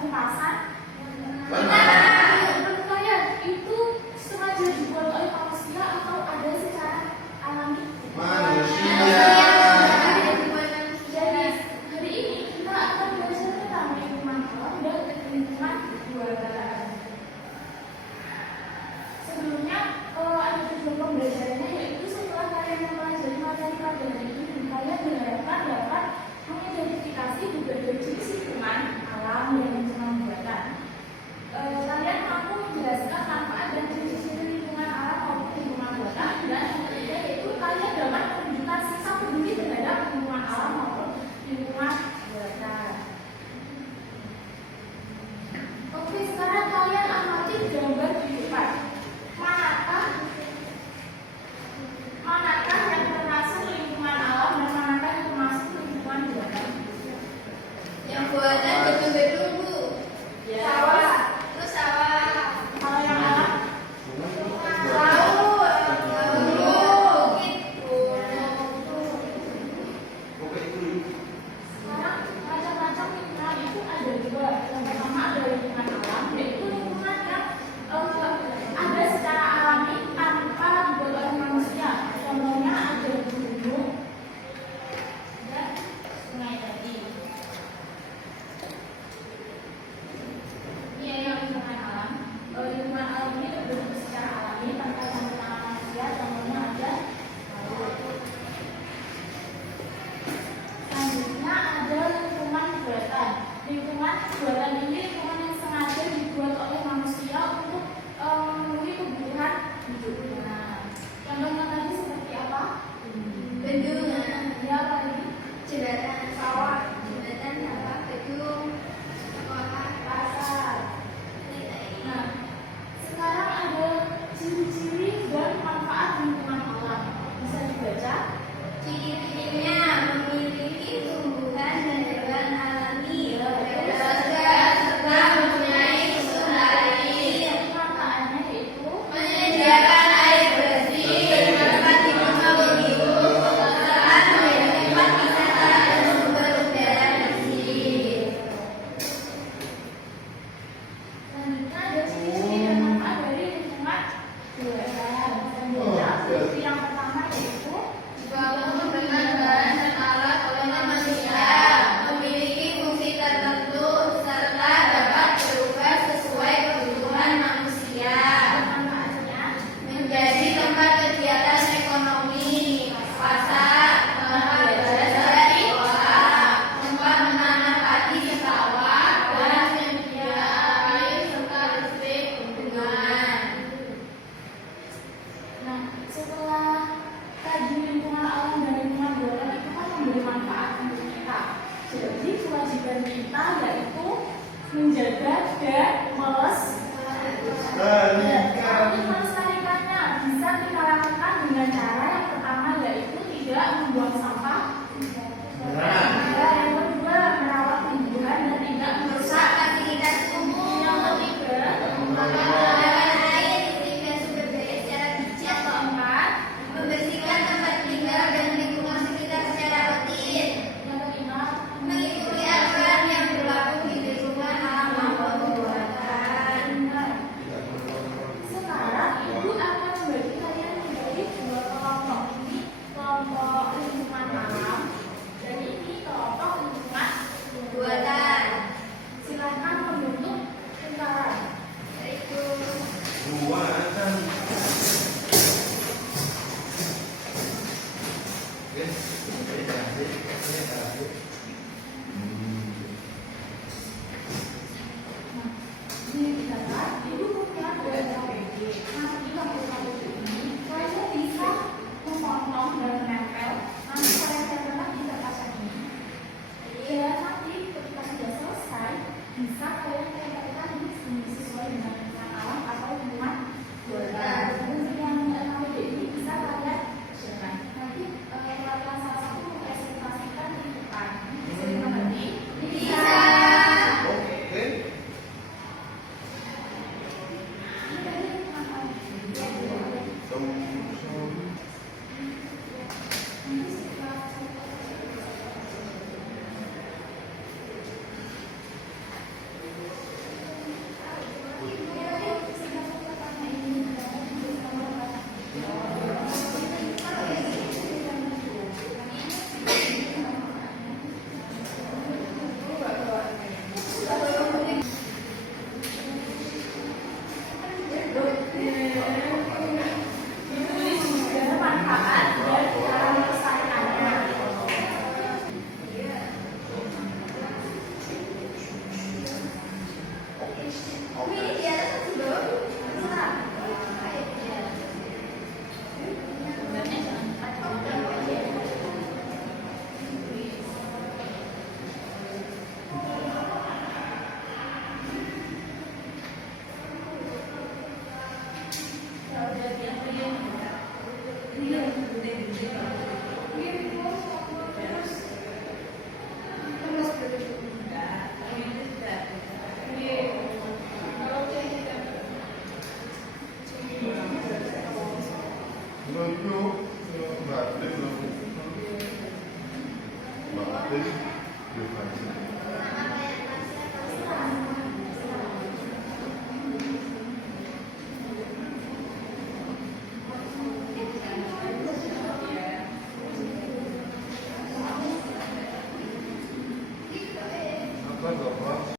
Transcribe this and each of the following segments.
pungkasan? Benar. Menurut kalian itu sengaja dibuat oleh manusia atau ada secara alami? Manusia. Jadi hari ini kita akan belajar tentang lingkungan alam dan lingkungan buatan. Sebelumnya ada tujuan pembelajarannya, yaitu setelah kalian mempelajari materi pelajaran ini, kalian diharapkan dapat mengidentifikasi berbagai jenis lingkungan alam dan lingkungan buatan. Kalian mampu menjelaskan manfaat dan ciri-ciri lingkungan alam maupun lingkungan buatan, dan yang ketiga yaitu kalian dapat menunjukkan sikap peduli terhadap lingkungan alam maupun lingkungan buatan. Oke, sekarang kalian amati gambar di depan. Manakah yang termasuk lingkungan alam dan manakah yang termasuk lingkungan buatan? Yang buatan gedung-gedung, Bu. Ya. Sawah. Terus sawah. Kalau yang alam? Laut. Bukit. Sekarang macam-macam lingkungan itu ada dua. Yang pertama ada lingkungan alam, yaitu lingkungan yang ada secara alami tanpa dibuat oleh manusia. Contohnya ada gunung dan sungai tadi. Ini yang lingkungan alam. Lingkungan alam ini terbentuk secara alami tanpa campur tangan manusia. Contohnya ada laut. Selanjutnya ada lingkungan buatan. Lingkungan buatan ini lingkungan yang sengaja dibuat oleh manusia untuk memenuhi kebutuhan hidupnya. Contohnya tadi seperti apa? Bendungan. Ya, apa lagi? Jembatan. Sawah. Jembatan apa? Gedung. Sekolah. Pasar. Nah, sekarang ada ciri-ciri dan manfaat lingkungan alam. Bisa dibaca? Ciri-cirinya memiliki tumbuhan dan hewan alami, serta mempunyai unsur air, Manfaatnya yaitu menyediakan air bersih, tempat hidup makhluk hidup, serta memiliki tempat wisata dan sumber udara bersih. selanjutnya ada ciri-ciri dan manfaat dari lingkungan buatan. Ciri yang pertama yaitu Dibangun dengan bahan dan alat oleh manusia, memiliki fungsi tertentu, serta dapat berubah sesuai kebutuhan manusia. manfaatnya Menjadi tempat kegiatan ekonomi, pasar, tempat belajar di sekolah, tempat menanam padi di sawah, dan menyedia air serta listrik bendungan. Nah, setelah tadi lingkungan alam dan lingkungan buatan itu kan memberi manfaat untuk kita. Jadi kewajiban kita yaitu menjaga dan melestarikannya. Bisa kita lakukan dengan cara yang pertama yaitu tidak membuang sampah. Yang kedua merawat tumbuhan dan tidak merusak. Fasilitas umum, Yang ketiga menggunakan air, listrik, dan sumber daya secara bijak. yang keempat Membersihkan tempat tinggal dan lingkungan sekitar secara rutin. yang kelima Mengikuti aturan yang berlaku di lingkungan alam maupun buatan. Sekarang ibu akan membagi kalian menjadi dua kelompok. Apa Bapak?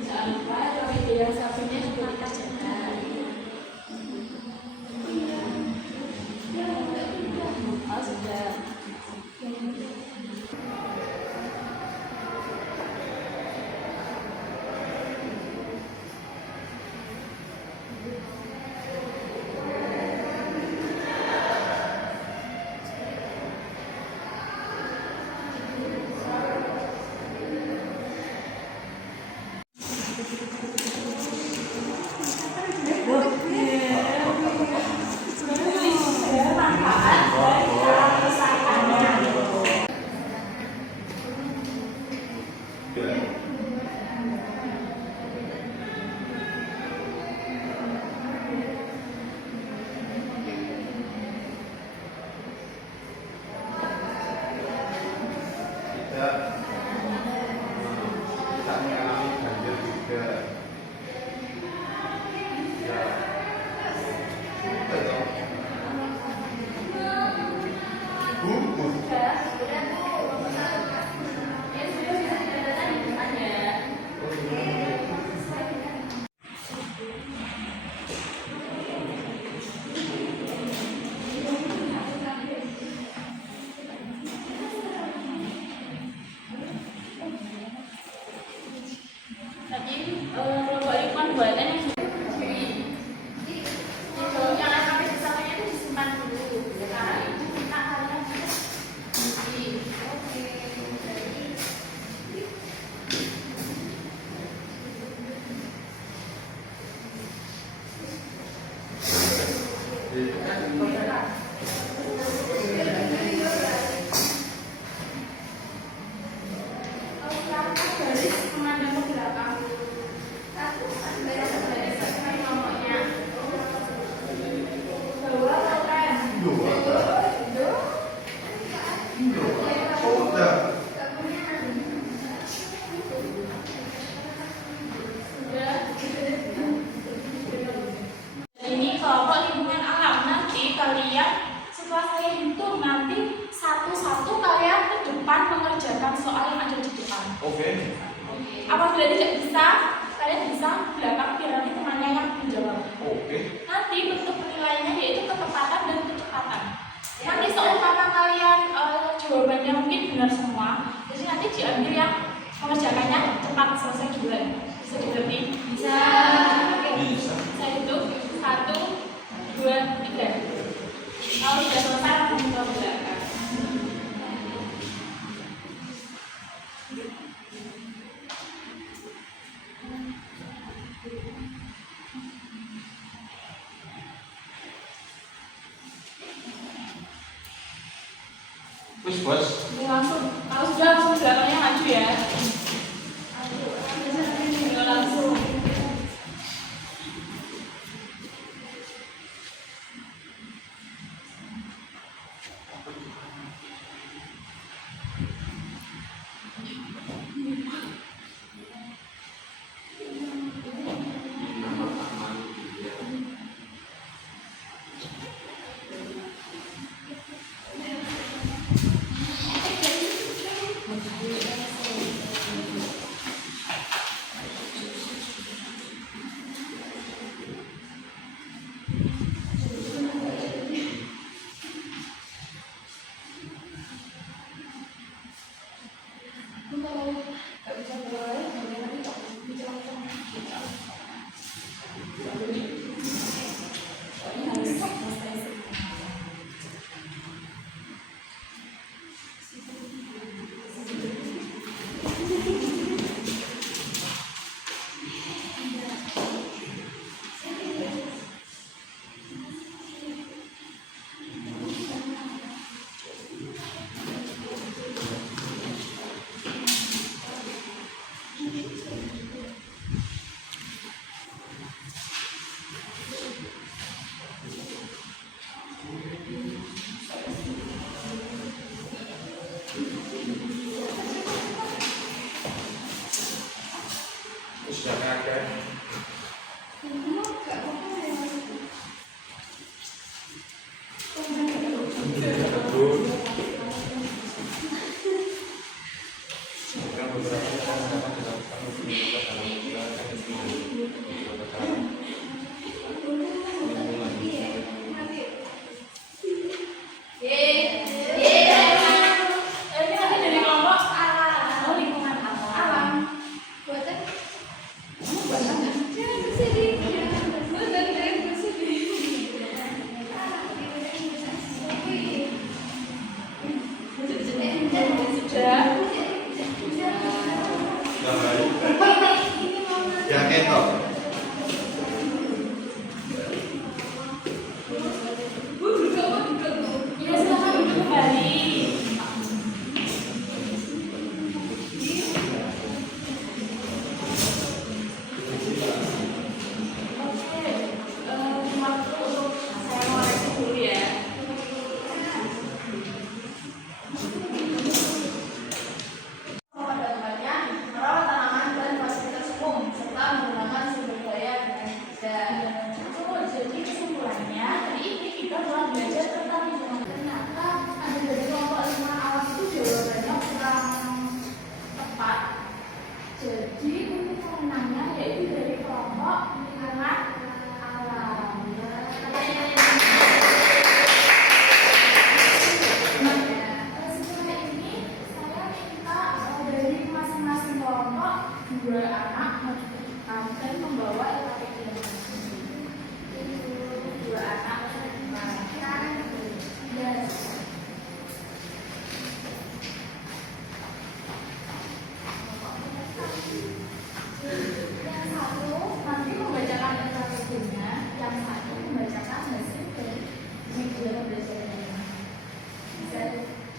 Jangan lupa kalau ide yang satunya juga kita jaga. Oh, sudah. Kita mengalami banjir juga. Ya. Betul. Bu. Sudah, sudah Bu. Ya sudah bisa dikatakan di depannya. Tadi kelompok lingkungan buatan yang sudah berdiri itu yang alfabet bersamanya itu disimpan dulu. Sekarang itu kita kalian berdiri. Kalau silakan garis memandang ke belakang. Satu sampai garis sampai nomornya. Dua kan? Dua. Dua. Sudah. Ini kelompok lingkungan alam. Nanti kalian setelah saya hitung nanti satu-satu kalian ke depan mengerjakan soal yang ada di depan. Oke. Apabila tidak bisa, kalian bisa belakang biar nanti temannya yang menjawab. Oke. Nanti bentuk penilaiannya yaitu ketepatan dan kecepatan. Nanti seumpama kalian jawabannya mungkin benar semua, jadi nanti diambil yang mengerjakannya cepat selesai duluan. Bisa dimengerti? Bisa. Oke. Bisa. Saya hitung 1, 2, 3. Kalau sudah selesai langsung ke belakang. Wis bos. Ini langsung, kalau sudah langsung belakangnya maju ya. Ayo langsung.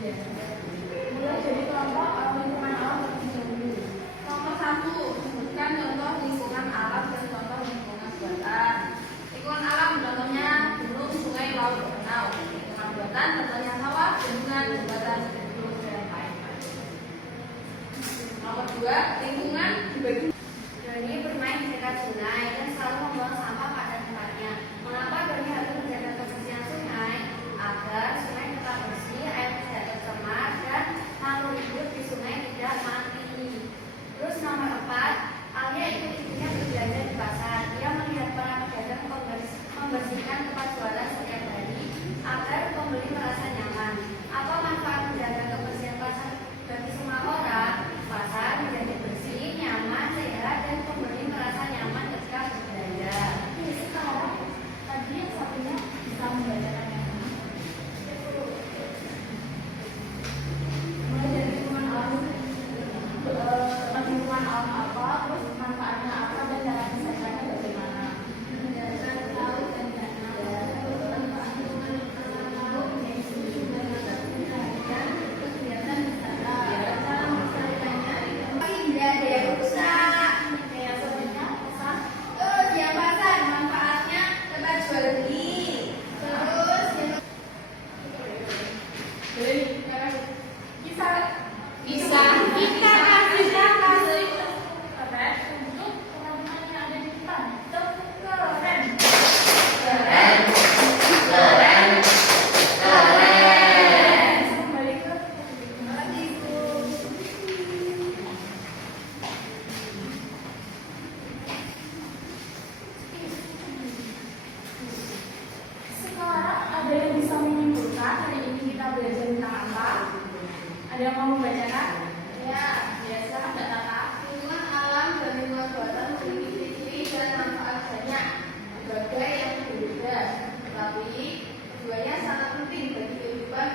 Mulai dari kelompok lingkungan alam terlebih dahulu. Nomor 1, sebutkan contoh lingkungan alam dan contoh lingkungan buatan. Lingkungan alam contohnya gunung, sungai, laut, danau. Lingkungan buatan contohnya sawah, bendungan, jembatan, gedung, dan lain-lain. Nomor 2, lingkungan dibagi. Doni bermain di dekat sungai dan selalu membuang sampah pada tempatnya. Mengapa Doni harus menjaga kebersihan sungai? Agar sungai tetap bersih, air tidak tercemar, dan makhluk hidup di sungai tidak mati. Terus nomor 4, Alia ikut ibunya berbelanja di pasar. Dia melihat para pedagang membersihkan tempat jualan setiap hari agar pembeli merasa nyaman. Apa manfaat menjaga kebersihan pasar bagi semua orang? Pasar menjadi bersih, nyaman, sehat, dan pembeli merasa nyaman ketika berbelanja. Jadi sekarang tadi yang satunya bisa membacakan yang sama. Mulai dari lingkungan alam, lingkungan alam apa, terus manfaatnya apa, dan cara menyelesaikannya bagaimana. Dasar laut dan danau, manfaat lingkungan laut yaitu sumber mata pencaharian, kegiatan wisata. Cara melestarikannya Tidak ada yang rusak. Yang sebenarnya pesan Terus yang pasar manfaatnya tempat jual beli. Terus yang bisa kita kasih keren untuk teman-teman yang ada di depan. Tepuk keren. Kembali ke sekarang ada yang bisa menyimpulkan hari ini kita belajar tentang apa? Ada yang mau membacakan? ya biasa ada kata lingkungan alam dan lingkungan buatan memiliki ciri dan manfaat banyak berbagai yang berbeda, tetapi keduanya sangat penting bagi kehidupan